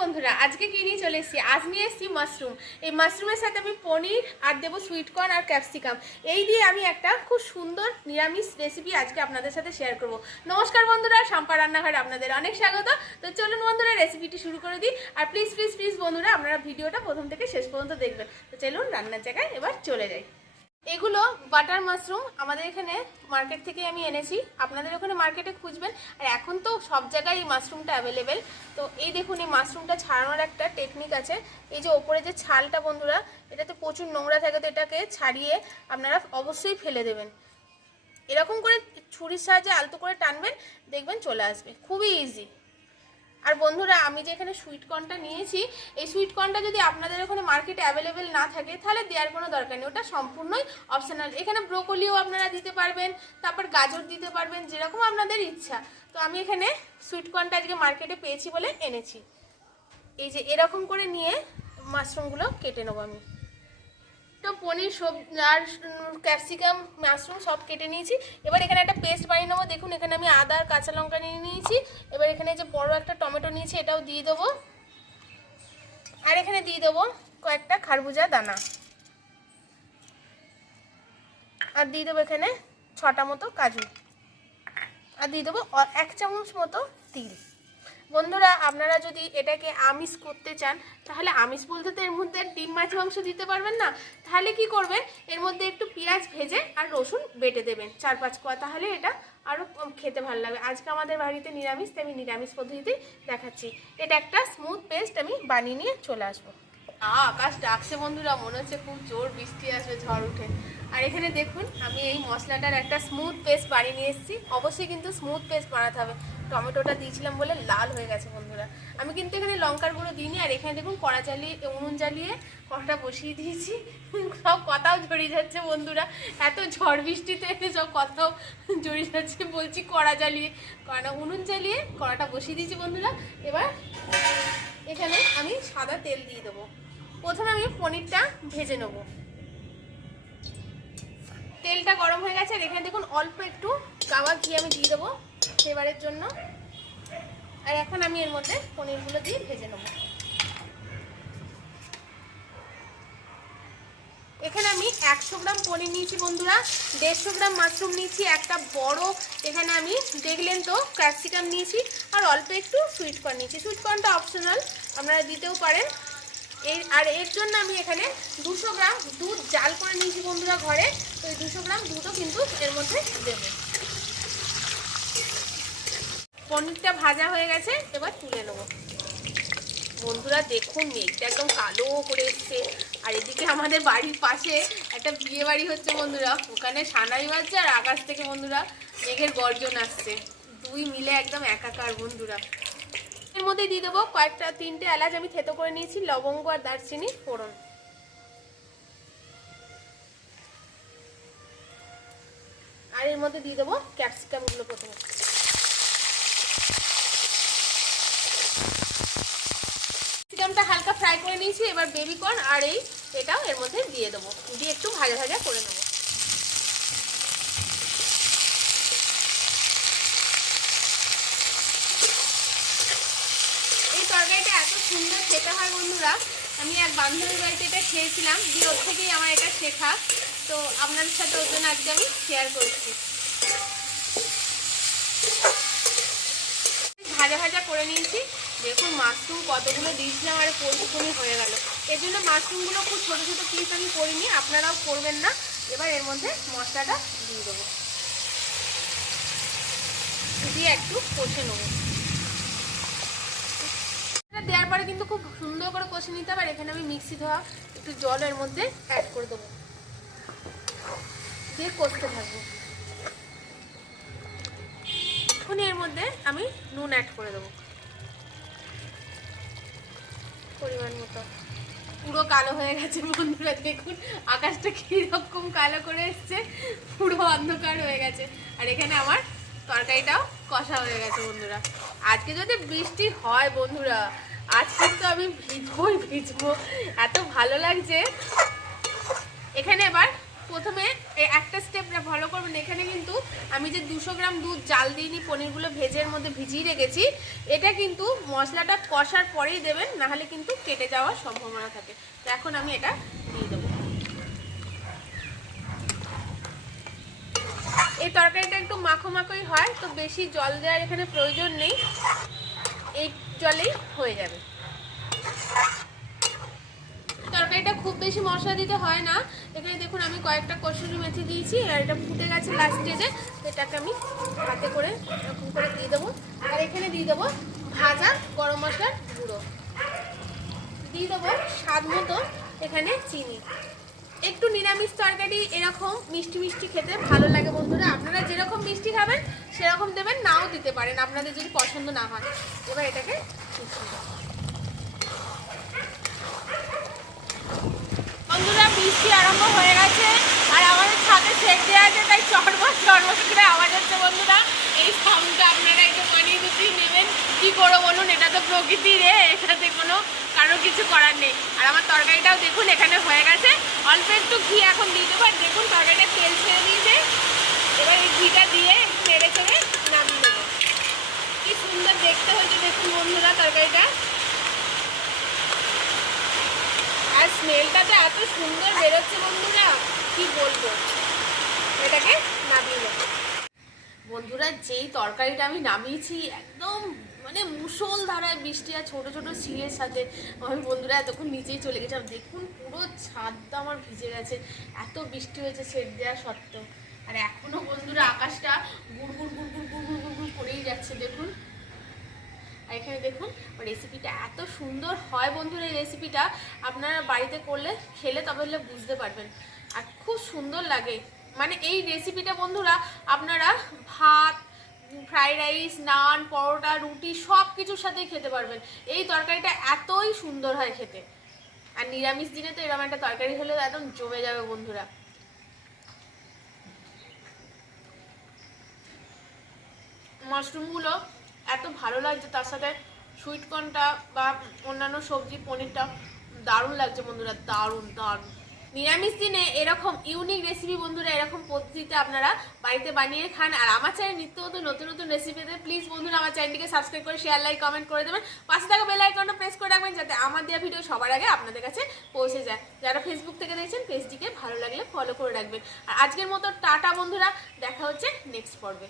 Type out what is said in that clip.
বন্ধুরা, আজকে কি নিয়ে চলে এসেছি? আজ নিয়ে এসেছি মাশরুম এই মাশরুমের সাথে আমি পনির আর দেবো সুইটকর্ন আর ক্যাপসিকাম এই দিয়ে আমি একটা খুব সুন্দর নিরামিষ রেসিপি আজকে আপনাদের সাথে শেয়ার করব। নমস্কার বন্ধুরা, শাম্পা রান্নাঘরে আপনাদের অনেক স্বাগত। তো চলুন বন্ধুরা রেসিপিটি শুরু করে দিই। আর প্লিজ প্লিজ প্লিজ বন্ধুরা, আপনারা ভিডিওটা প্রথম থেকে শেষ পর্যন্ত দেখবেন। তো চলুন রান্নার জায়গায় এবার চলে যাই। এগুলো বাটার মাশরুম আমাদের এখানে মার্কেট থেকে আমি এনেছি। আপনাদের ওখানে মার্কেটে খুঁজবেন। আর এখন তো সব জায়গায় এই মাশরুমটা অ্যাভেলেবেল তো এই দেখুন, এই মাশরুমটা ছাড়ানোর একটা টেকনিক আছে। এই যে ওপরে যে ছালটা বন্ধুরা, এটাতে প্রচুর নোংরা থাকে, তো এটাকে ছাড়িয়ে আপনারা অবশ্যই ফেলে দেবেন। এরকম করে ছুরির সাহায্যে আলতো করে টানবেন, দেখবেন চলে আসবে। খুবই ইজি আর বন্ধুরা, আমি যে এখানে সুইট কর্নটা নিয়েছি, এই সুইট কর্নটা যদি আপনাদের ওখানে মার্কেটে অ্যাভেলেবেল না থাকে, তাহলে দেওয়ার কোনো দরকার নেই। ওটা সম্পূর্ণই অপশনাল এখানে ব্রোকলিও আপনারা দিতে পারবেন, তারপর গাজর দিতে পারবেন, যেরকম আপনাদের ইচ্ছা। তো আমি এখানে সুইট কর্নটা আজকে মার্কেটে পেয়েছি বলে এনেছি। এই যে এরকম করে নিয়ে মাশরুমগুলো কেটে নেব আমি। তো পনির, সব, আর ক্যাপসিকাম মাশরুম সব কেটে নিয়েছি। এবার এখানে একটা পেস্ট বানিয়ে নেব। দেখুন, এখানে আমি আদা আর কাঁচা লঙ্কা নিয়ে নিয়েছি। এবার এখানে যে বড় একটা টমেটো নিয়েছি, এটাও দিয়ে দেবো। আর এখানে দিয়ে দেবো কয়েকটা খারবুজা দানা। আর দিয়ে দেবো এখানে ছটা মতো কাজু। আর দিয়ে দেবো এক চামচ মতো তিল। বন্ধুরা, আপনারা যদি এটাকে আমিষ করতে চান, তাহলে আমিষ বলতে তো এর মধ্যে ডিম, মাছ, মাংস দিতে পারবেন না। তাহলে কি করবেন, এর মধ্যে একটু পেঁয়াজ ভেজে আর রসুন বেটে দেবেন, চার পাঁচ কোয়া। তাহলে এটা আরও খেতে ভালো লাগবে আজকে আমাদের বাড়িতে নিরামিষ, তাই আমি নিরামিষ পদ্ধতিতেই দেখাচ্ছি। এটা একটা স্মুথ পেস্ট আমি বানিয়ে নিয়ে চলে আসব। আকাশ ডাকছে বন্ধুরা, মনে হচ্ছে খুব জোর বৃষ্টি আসবে, ঝড় উঠে। আর এখানে দেখুন, আমি এই মশলাটার একটা স্মুথ পেস্ট বানিয়ে নিয়ে এসেছি। অবশ্যই কিন্তু স্মুথ পেস্ট বানাতে হবে। টমেটোটা দিয়েছিলাম বলে লাল হয়ে গেছে বন্ধুরা। আমি কিন্তু এখানে লঙ্কার গুঁড়ো দিইনি, আর এখানে দেখুন কড়া জ্বালিয়ে, উনুন জ্বালিয়ে কড়াটা বসিয়ে দিয়েছি। সব কথাও জড়িয়ে যাচ্ছে বন্ধুরা। এত ঝড় বৃষ্টিতে সব কথাও জড়িয়ে যাচ্ছে বলছি কড়া জ্বালিয়ে। কড়া উনুন জ্বালিয়ে কড়াটা বসিয়ে দিয়েছি বন্ধুরা। এবার এখানে আমি সাদা তেল দিয়ে দেবো। প্রথমে আমি পনিরটা ভেজে নেব। তেলটা গরম হয়ে গেছে, আর এখানে দেখুন অল্প একটু গাওয়া ঘি আমি দিয়ে দেবো ফ্লেভারের জন্য। আর এখন আমি এর মধ্যে পনিরগুলো দিয়ে ভেজে নেব। এখানে আমি একশো গ্রাম পনির নিয়েছি বন্ধুরা, দেড়শো গ্রাম মাশরুম নিয়েছি, একটা বড়, এখানে আমি দেখলেন তো, ক্যাপসিকাম নিয়েছি, আর অল্প একটু সুইট কর্ন নিয়েছি। সুইট কর্নটা অপশনাল আপনারা দিতেও পারেন। এই আর এর জন্য আমি এখানে দুশো গ্রাম দুধ জাল করে নিয়েছি বন্ধুরা ঘরে। তো এই দুশো গ্রাম দুধও কিন্তু এর মধ্যে দেবো। পনিরটা ভাজা হয়ে গেছে, এবার তুলে নেব। বন্ধুরা দেখুন, মেঘটা একদম কালো করে এসছে। আর এদিকে আমাদের বাড়ির পাশে একটা বিয়ে বাড়ি হচ্ছে বন্ধুরা। ওখানে সানাই বাজছে আর আকাশ থেকে বন্ধুরা মেঘের গর্জন আসছে। দুই মিলে একদম একাকার বন্ধুরা। এর মধ্যে দিয়ে দেবো। কয়েকটা, তিনটে এলাচ আমি থেতো করে নিয়েছি, লবঙ্গ আর দারচিনি, ফোড়ন। আর এর মধ্যে দিয়ে দেবো ক্যাপসিকামগুলো প্রথমে। ক্যাপসিকামটা হালকা ফ্রাই করে নিয়েছি, এবার বেবি কর্ন আর এই, এটাও এর মধ্যে দিয়ে দেবো। দিয়ে একটু ভাজা ভাজা করে নেব এই তরকারিটা এত সুন্দর খেতে হয় বন্ধুরা। আমি এক বান্ধবীর বাড়িতে এটা খেয়েছিলাম, দিয়ে ওর থেকেই আমার এটা শেখা। তো আপনাদের সাথে ওর জন্য আজকে আমি শেয়ার করছি। ভাজা ভাজা করে নিয়েছি। দেখুন মাশরুম কতগুলো দিয়েছিলাম আর পরিশ্রমই হয়ে গেল। এর জন্য মাশরুমগুলো খুব ছোটো ছোটো পিস আমি করিনি, আপনারাও করবেন না। এবার এর মধ্যে মশলাটা দিয়ে দেবো। দিয়ে একটু কষে নেব। দেওয়ার পরে কিন্তু খুব সুন্দর করে কষে নিতে হবে আর এখানে আমি মিক্সি ধোয়া একটু জল এর মধ্যে অ্যাড করে দেবো। দিয়ে কষতে থাকব। এখন এর মধ্যে আমি নুন অ্যাড করে দেবো। পরিমাণ মতো। পুরো কালো হয়ে গেছে বন্ধুরা, দেখুন, আকাশটা কীরকম কালো করে এসছে, পুরো অন্ধকার হয়ে গেছে। আর এখানে আমার তরকারিটাও কষা হয়ে গেছে বন্ধুরা। আজকে যদি বৃষ্টি হয় বন্ধুরা আজকে তো আমি ভিজবই ভিজবো। এত ভালো লাগছে। এখানে এবার প্রথমে একটা স্টেপ ফলো করবেন এখানে কিন্তু আমি যে দুশো গ্রাম দুধ, জাল দিইনি পনিরগুলো ভেজের মধ্যে ভিজিয়ে রেখেছি, এটা কিন্তু মশলাটা কষার পরেই দেবেন, নাহলে কিন্তু কেটে যাওয়ার সম্ভাবনা থাকে। তো এখন আমি এটা দিয়ে দেবো। এই তরকারিটা একটু মাখো মাখোই হয়, তো বেশি জল দেওয়ার এখানে প্রয়োজন নেই। জলেই হয়ে যাবে। তরকারিটা খুব বেশি মশলা দিতে হয় না। এখানে দেখুন, আমি কয়েকটা কসুরি মেথি দিয়েছি, আর এটা ফুটে গেছে লাস্ট স্টেজে তো এটাকে আমি হাতে করে এরকম করে দিয়ে দেবো। আর এখানে দিয়ে দেবো ভাজা গরম মশলার গুঁড়ো। দিয়ে দেবো স্বাদ মতো এখানে চিনি। একটু নিরামিষ তরকারি এরকম মিষ্টি মিষ্টি খেতে ভালো লাগে বন্ধুরা। আপনারা যেরকম মিষ্টি খাবেন, সেরকম দেবেন, নাও দিতে পারেন আপনাদের যদি পছন্দ না হয়। এবার এটাকে বন্ধুরা বৃষ্টি আরম্ভ হয়ে গেছে আর আমাদের ছাদে ছেক দেওয়া আছে, তাই চরমর চরমর করে আওয়াজ হচ্ছে বন্ধুরা। এই সাউন্ডটা আপনারা একটু মানিয়ে গুছিয়ে নেবেন। কি করো বলুন, এটা তো প্রকৃতি রে এটাতে কোনো কারও কিছু করার নেই। আর আমার তরকারিটাও দেখুন, এখানে হয়ে গেছে। অল্প একটু ঘি এখন দিয়ে দেবো আর দেখুন তরকারিটা তেল ছেড়ে দিয়েছে। এবার এই ঘিটা দিয়ে নেড়ে চেড়ে নামিয়ে দেবো কি সুন্দর দেখতে হয়েছে দেখুন বন্ধুরা তরকারিটা। আর স্মেলটা তো এত সুন্দর বেরোচ্ছে বন্ধুরা, কি বলব? এটাকে নামিয়ে নেব। বন্ধুরা, যেই তরকারিটা আমি নামিয়েছি, একদম মানে মুসল ধারায় বৃষ্টি আর ছোটো ছোটো সিঁড়ের সাথে। আমার বন্ধুরা এতক্ষণ নিচেই চলে গেছিলাম দেখুন পুরো ছাদটা আমার ভিজে গেছে। এত বৃষ্টি হয়েছে সেট দেওয়া সত্ত্বেও। আর এখনও বন্ধুরা আকাশটা গুড় গুড় গুড় গুড় গুড় গুড় গুড় করেই যাচ্ছে, দেখুন। আর এখানে দেখুন রেসিপিটা এত সুন্দর হয় বন্ধুর এই রেসিপিটা আপনারা বাড়িতে করলে, খেলে তবে হলে বুঝতে পারবেন। আর খুব সুন্দর লাগে। মানে এই রেসিপিটা বন্ধুরা, আপনারা ভাত ফ্রাইড রাইস, নান, পরোটা, রুটি সব কিছুর সাথেই খেতে পারবেন। এই তরকারিটা এতই সুন্দর হয় খেতে। আর নিরামিষ দিনে তো এরকম একটা তরকারি হলে একদম জমে যাবে বন্ধুরা। মাশরুমগুলো এত ভালো লাগছে, তার সাথে সুইটকর্নটা বা অন্যান্য সবজি, পনিরটা দারুণ লাগছে বন্ধুরা, দারুণ দারুণ। নিরামিষ দিনে এরকম ইউনিক রেসিপি বন্ধুরা, এরকম পদ্ধতিতে আপনারা বাড়িতে বানিয়ে খান। আর আমার চ্যানেল নিত্য নতুন নতুন নতুন রেসিপিতে প্লিজ বন্ধুরা আমার চ্যানেলটিকে সাবস্ক্রাইব করে শেয়ার লাইক কমেন্ট করে দেবেন। পাশে থাকা বেল আইকনটা প্রেস করে রাখবেন যাতে আমার দেওয়া ভিডিও সবার আগে আপনাদের কাছে পৌঁছে যায়। যারা ফেসবুক থেকে দেখছেন পেজটিকে ভালো লাগলে ফলো করে রাখবেন। আর আজকের মতো টাটা বন্ধুরা, দেখা হচ্ছে নেক্সট পর্বে।